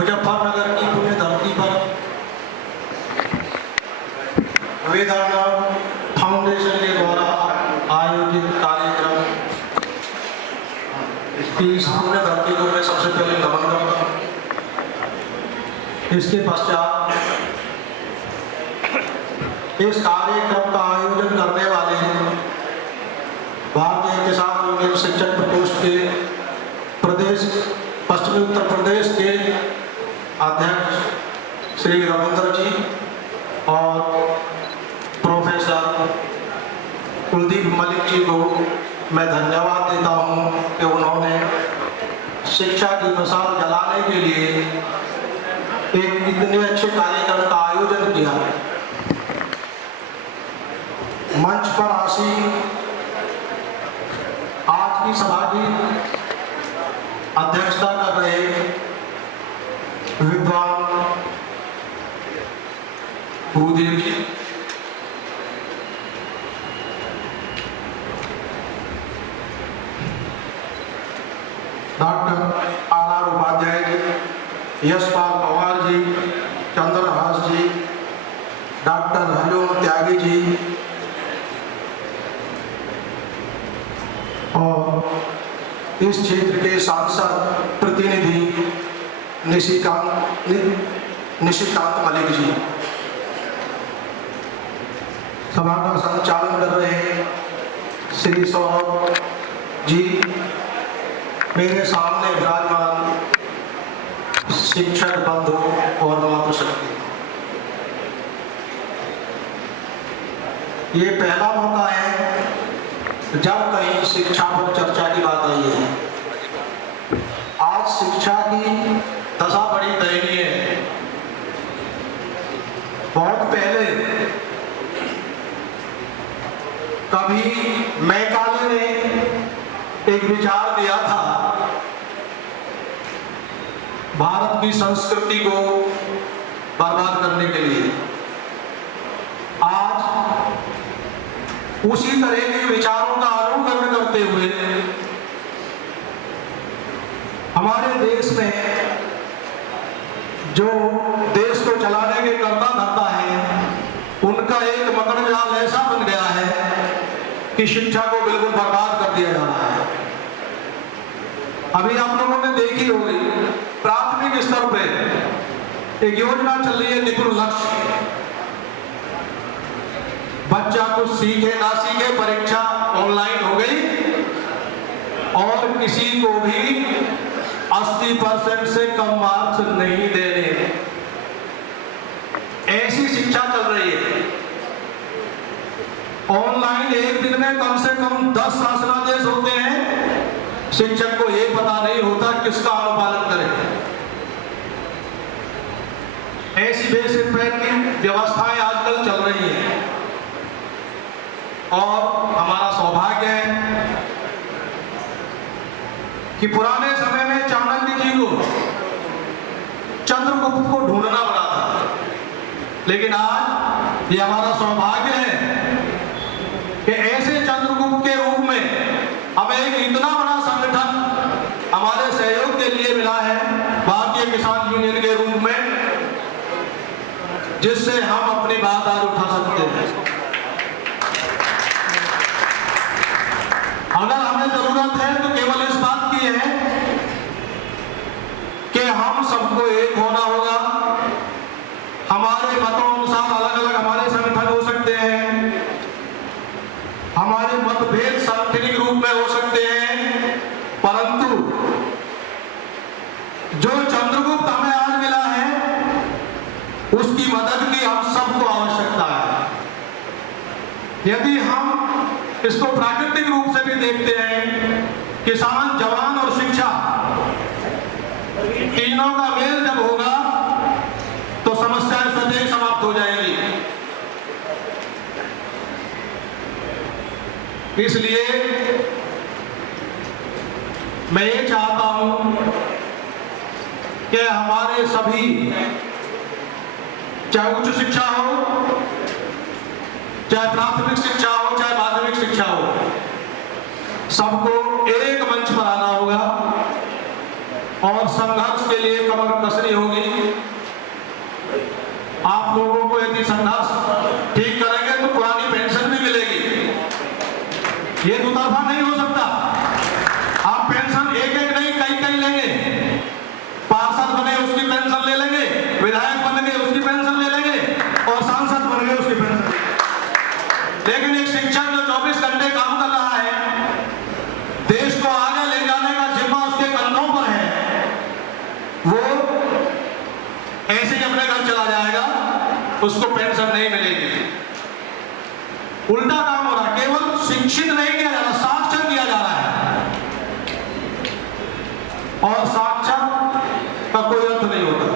मुजफ्फरनगर की पुण्य धरती पर वेदांता फाउंडेशन के द्वारा आयोजित कार्यक्रम की इस पुण्य धरती को मैं सबसे पहले नमन करता हूँ। इसके पश्चात इस कार्यक्रम का आयोजन करने वाले भारतीय किसान यूनियन शिक्षक प्रकोष्ठ के प्रदेश पश्चिमी उत्तर प्रदेश के अध्यक्ष श्री रविंद्र जी और प्रोफेसर कुलदीप मलिक जी को मैं धन्यवाद देता हूं कि उन्होंने शिक्षा की मिसाल जलाने के लिए एक इतने अच्छे कार्यक्रम का आयोजन किया। मंच पर आसीन आज की सभा की अध्यक्षता कर रहे विद्वान भूदेव जी, डॉक्टर आर उपाध्याय जी, यशपाल पवार जी, चंद्रहास जी, डॉक्टर हरिओम त्यागी जी और इस क्षेत्र के सांसद प्रतिनिधि निशिकांत मलिक जी, सभा का संचालन कर रहे श्री सौरभ जी, मेरे सामने विराजमान शिक्षक बंधु और मातृशक्ति। ये पहला मौका है जब कहीं शिक्षा पर चर्चा की बात आई है। आज शिक्षा की दशा बड़ी दयनीय है। बहुत पहले कभी मैकाले ने एक विचार दिया था भारत की संस्कृति को बर्बाद करने के लिए। आज उसी तरह के विचारों का अनुकरण करते हुए हमारे देश में जो देश को चलाने के कर्ता धर्ता है, उनका एक मकड़जाल ऐसा बन गया है कि शिक्षा को बिल्कुल बर्बाद कर दिया जा रहा है। अभी आप लोगों ने देखी होगी प्राथमिक स्तर पे एक योजना चल रही है निपुण लक्ष्य। बच्चा कुछ सीखे ना सीखे, परीक्षा ऑनलाइन हो गई और किसी को भी 80% से कम मार्क्स नहीं देने, ऐसी शिक्षा चल रही है। ऑनलाइन एक दिन में कम से कम 10 शासनादेश होते हैं। शिक्षक को ये पता नहीं होता किसका अनुपालन करे। ऐसी बेसिक पैठ की व्यवस्थाएं आजकल चल रही हैं और हमारा सौभाग्य है कि पुराने समय में चाणक्य जी को चंद्रगुप्त को ढूंढना पड़ा था, लेकिन आज ये हमारा सौभाग्य है कि ऐसे चंद्रगुप्त के रूप में हमें एक इतना बड़ा संगठन हमारे सहयोग के लिए मिला है, भारतीय किसान यूनियन के रूप में, जिससे हम अपनी बात आज उठा सकते हैं। अगर हमें जरूरत है तो केवल इस बात की है कि हम सबको एक होना होगा। हमारे मतों अनुसार अलग अलग हमारे संगठन हो सकते हैं, हमारे मतभेद सांगठनिक रूप में हो सकते हैं, परंतु जो चंद्रगुप्त हमें आज मिला है उसकी मदद की हम सबको आवश्यकता है। यदि हम इसको प्राकृतिक रूप से भी देखते हैं, किसान, जवान और शिक्षा, तीनों का मेल जब होगा तो समस्याएं सदैव समाप्त हो जाएंगी। इसलिए मैं ये चाहता हूं कि हमारे सभी, चाहे उच्च शिक्षा हो, चाहे प्राथमिक शिक्षा हो, चाहे माध्यमिक शिक्षा हो, सबको एक मंच पर आना होगा और संघर्ष के लिए कमर कसनी होगी। विधायक बन गए उसकी पेंशन ले लेंगे और सांसद बन गए उसकी पेंशन। लेकिन एक शिक्षक जो 24 घंटे काम कर रहा है, देश को आगे ले जाने का जिम्मा उसके कंधों पर है, वो ऐसे ही अपने घर चला जाएगा, उसको पेंशन नहीं मिलेगी। उल्टा काम हो रहा है, केवल शिक्षित नहीं किया जा रहा, साक्षर किया जा रहा है, और साक्षर का कोई अर्थ नहीं होता।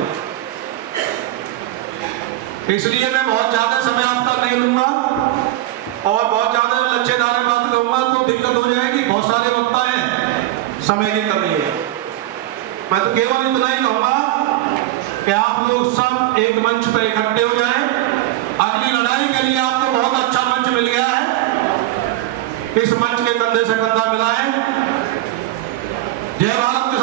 इसलिए मैं बहुत ज्यादा समय आपका नहीं लूंगा और बहुत ज्यादा लच्छेदार बात कहूंगा तो दिक्कत हो जाएगी। बहुत सारे वक्ता हैं, समय की कमी है। मैं तो केवल इतना ही कहूंगा कि आप लोग सब एक मंच पर इकट्ठे हो जाएं। अगली लड़ाई के लिए आपको बहुत अच्छा मंच मिल गया है, इस मंच के कंधे से कंधा मिलाएं। जय भारत।